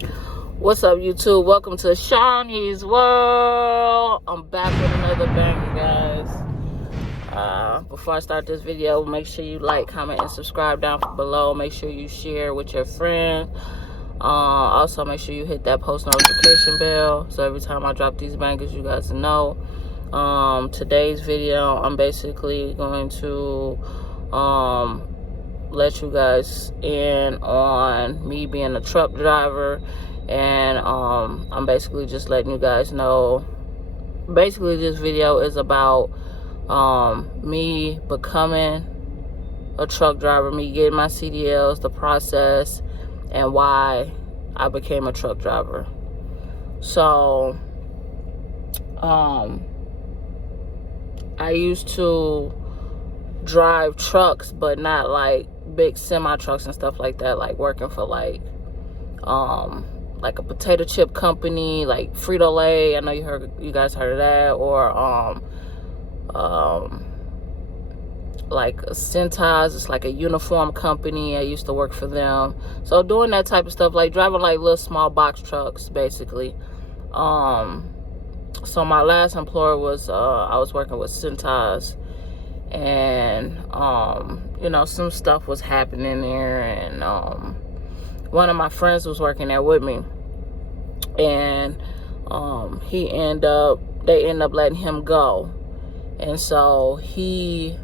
What's up, YouTube? Welcome to Shaunee'S World. I'm back with another banger, guys. Before I start this video, make sure you like, comment, and subscribe down below. Make sure you share with your friend. Also, make sure you hit that post notification bell so every time I drop these bangers, you guys know. Today's video, I'm basically going to let you guys in on me being a truck driver. And I'm basically just letting you guys know, basically this video is about me becoming a truck driver, me getting my CDLs, the process, and why I became a truck driver. So I used to drive trucks, but not like big semi trucks and stuff like that, like working for like a potato chip company like Frito-Lay. I know you guys heard of that. Or like a SHAUNEE'S. It's like a uniform company. I used to work for them. So doing that type of stuff, like driving like little small box trucks basically. So my last employer was I was working with SHAUNEE'S, and you know, some stuff was happening there, and one of my friends was working there with me, and they end up letting him go. And so his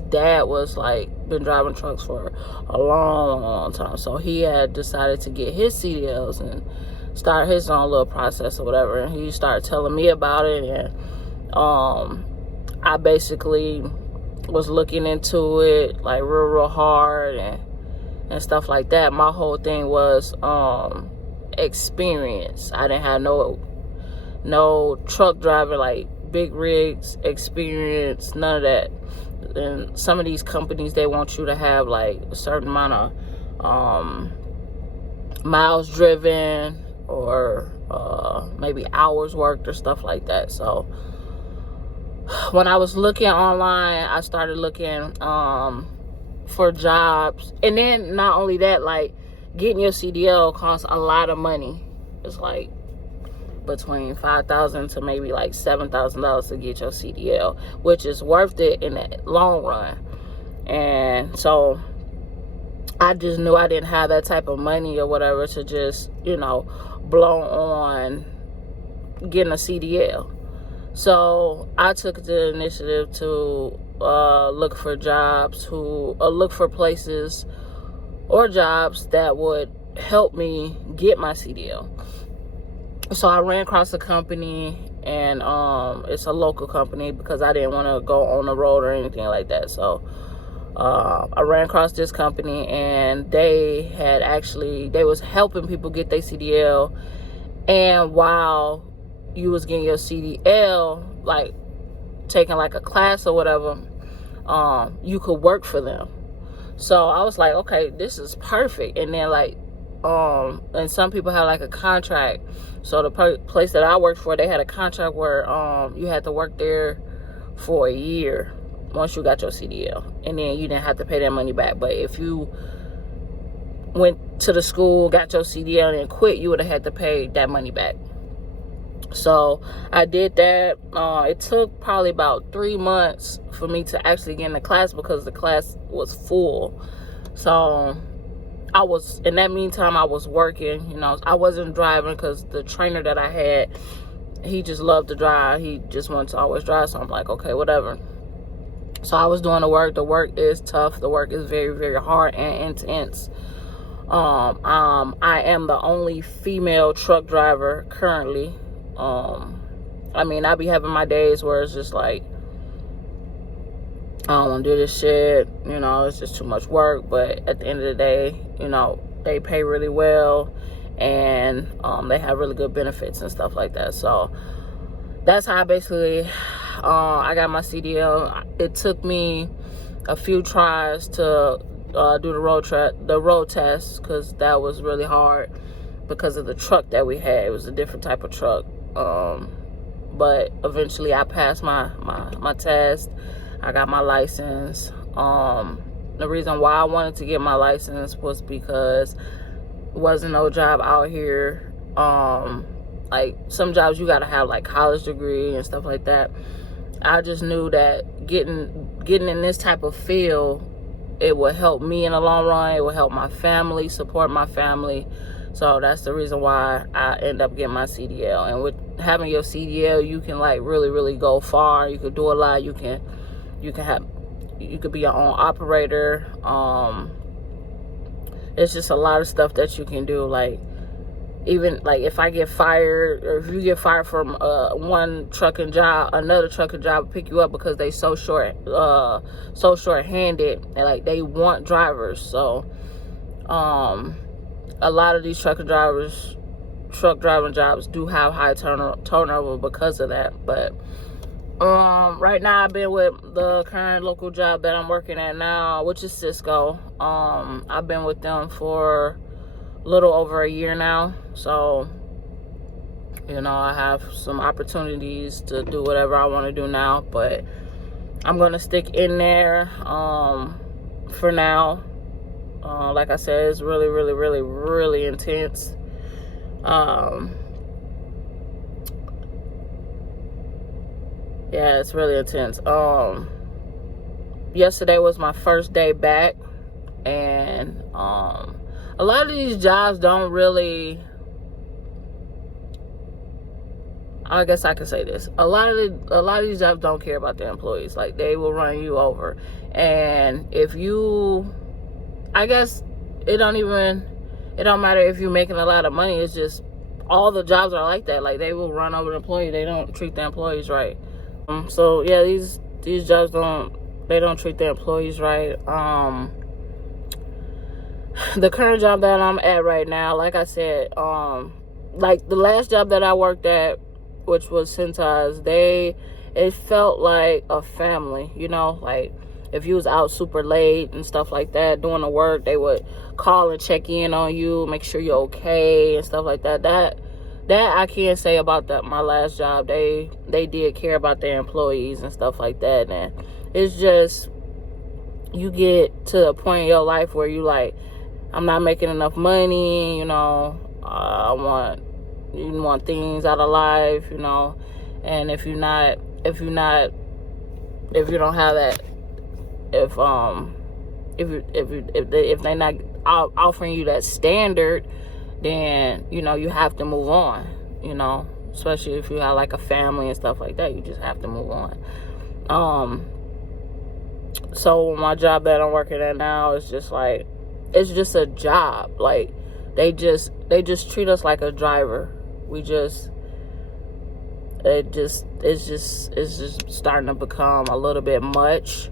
dad was like been driving trucks for a long time, so he had decided to get his CDLs and start his own little process or whatever. And he started telling me about it, and I basically was looking into it like real hard and stuff like that. My whole thing was experience. I didn't have no truck driving, like big rigs experience, none of that. And some of these companies, they want you to have like a certain amount of miles driven, or maybe hours worked or stuff like that. So when I was looking online, I started looking for jobs. And then not only that, like getting your CDL costs a lot of money. It's like between $5,000 to maybe like $7,000 to get your CDL, which is worth it in the long run. And so I just knew I didn't have that type of money or whatever to just, you know, blow on getting a CDL. So I took the initiative to look for jobs, look for places or jobs that would help me get my CDL. So I ran across a company, and it's a local company because I didn't want to go on the road or anything like that. So I ran across this company, and they was helping people get their CDL. And while you was getting your CDL, like taking like a class or whatever, you could work for them. So I was like, okay, this is perfect. And then like and some people have like a contract. So the place that I worked for, they had a contract where you had to work there for a year once you got your CDL, and then you didn't have to pay that money back. But if you went to the school, got your CDL, and then quit, you would have had to pay that money back. So I did that. It took probably about 3 months for me to actually get in the class because the class was full. So in that meantime, I was working. You know, I wasn't driving because the trainer that I had, he just loved to drive. He just wanted to always drive. So I'm like, okay, whatever. So I was doing the work. The work is tough. The work is very, very hard and intense. I am the only female truck driver currently. I mean, I be having my days where it's just like, I don't want to do this shit, you know, it's just too much work. But at the end of the day, you know, they pay really well, and they have really good benefits and stuff like that. So that's how I basically I got my CDL. It took me a few tries to do the road test, because that was really hard because of the truck that we had. It was a different type of truck. But eventually I passed my test. I got my license. The reason why I wanted to get my license was because wasn't no job out here. Like some jobs you gotta have like college degree and stuff like that. I just knew that getting in this type of field, it would help me in the long run. It would help my family, support my family. So that's the reason why I end up getting my CDL. And with having your CDL, you can like really go far. You could do a lot. You could be your own operator. It's just a lot of stuff that you can do. Like, even like if I get fired, or if you get fired from one trucking job, another trucking job will pick you up because they so short-handed, and like they want drivers. So a lot of these truck driving jobs do have high turnover because of that. But right now I've been with the current local job that I'm working at now, which is Cisco. I've been with them for a little over a year now. So, you know, I have some opportunities to do whatever I want to do now, but I'm going to stick in there for now. Like I said, it's really intense. Yeah, it's really intense. Yesterday was my first day back, and a lot of these jobs don't really, I guess I could say this. A lot of these jobs don't care about their employees. Like, they will run you over. And if you, I guess it don't matter if you're making a lot of money. It's just all the jobs are like that. Like, they will run over the employee. They don't treat the employees right. So yeah, these jobs don't treat their employees right. The current job that I'm at right now, like I said, like the last job that I worked at, which was SHAUNEE'S, it felt like a family, you know. Like, if you was out super late and stuff like that doing the work, they would call and check in on you, make sure you're okay and stuff like that. That I can't say about my last job. They did care about their employees and stuff like that. And it's just, you get to a point in your life where you like, I'm not making enough money, you know. You want things out of life, you know. And if you don't have that, if they're not offering you that standard, then, you know, you have to move on, you know. Especially if you have like a family and stuff like that, you just have to move on. So my job that I'm working at now is just like, it's just a job. Like, they just treat us like a driver. It's just starting to become a little bit much.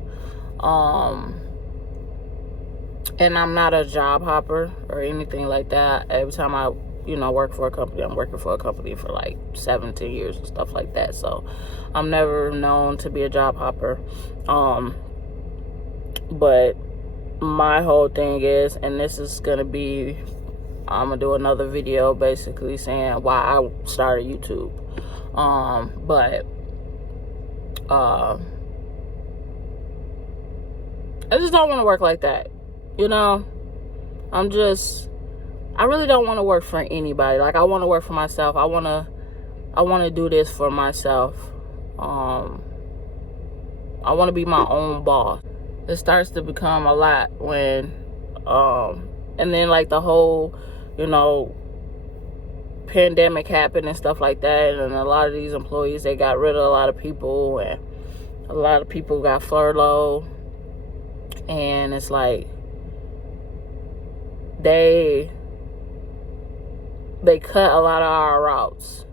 And I'm not a job hopper or anything like that. Every time I, you know, work for a company, I'm working for a company for like 17 years and stuff like that. So I'm never known to be a job hopper. But my whole thing is, and this is gonna be, I'm gonna do another video basically saying why I started YouTube. But I just don't want to work like that, you know. I really don't want to work for anybody. Like, I want to work for myself. I want to do this for myself. I want to be my own boss. It starts to become a lot when and then like the whole, you know, pandemic happened and stuff like that, and a lot of these employees, they got rid of a lot of people, and a lot of people got furloughed. And it's like they cut a lot of our routes.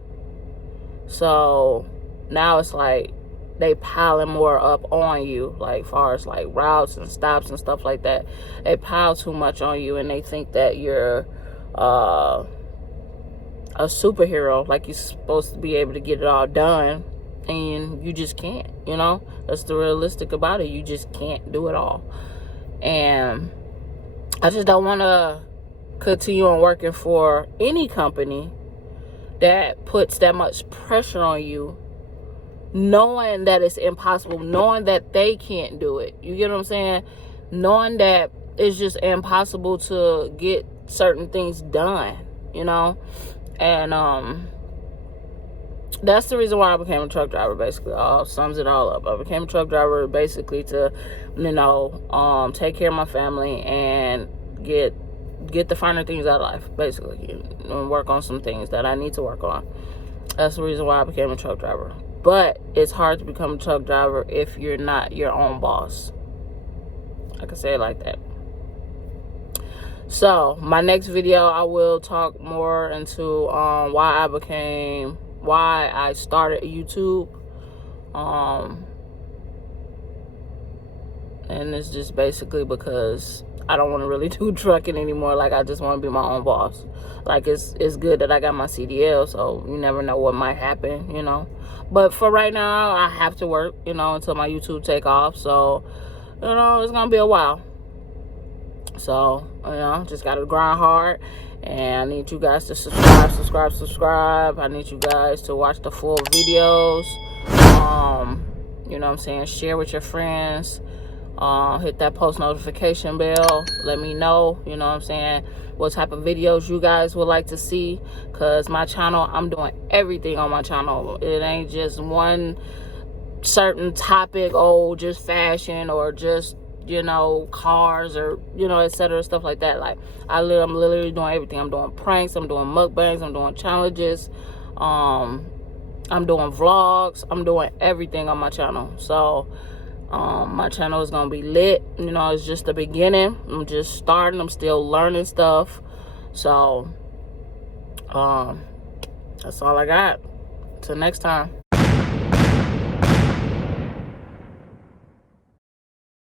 So now it's like they piling more up on you, like far as like routes and stops and stuff like that. They pile too much on you, and they think that you're a superhero, like you're supposed to be able to get it all done, and you just can't, you know. That's the realistic about it. You just can't do it all. And I just don't want to continue on working for any company that puts that much pressure on you, knowing that it's impossible, knowing that they can't do it. You get what I'm saying? Knowing that it's just impossible to get certain things done, you know. And that's the reason why I became a truck driver. Basically, all sums it all up. I became a truck driver basically to, you know, take care of my family and get the finer things out of life, basically, and work on some things that I need to work on. That's the reason why I became a truck driver. But it's hard to become a truck driver if you're not your own boss. I can say it like that. So my next video, I will talk more into why I started YouTube. And it's just basically because I don't want to really do trucking anymore. Like, I just want to be my own boss. Like, it's good that I got my CDL, so you never know what might happen, you know. But for right now, I have to work, you know, until my YouTube take off. So, you know, it's going to be a while. So, you know, just got to grind hard. And I need you guys to subscribe. I need you guys to watch the full videos. You know what I'm saying? Share with your friends. Hit that post notification bell. Let me know, you know what I'm saying, what type of videos you guys would like to see. Because my channel, I'm doing everything on my channel. It ain't just one certain topic, just fashion or just, you know, cars or, you know, etc., stuff like that. Like, I'm literally doing everything. I'm doing pranks, I'm doing mukbangs, I'm doing challenges, I'm doing vlogs, I'm doing everything on my channel. So my channel is gonna be lit. You know, it's just the beginning. I'm just starting. I'm still learning stuff. So that's all I got. Till next time.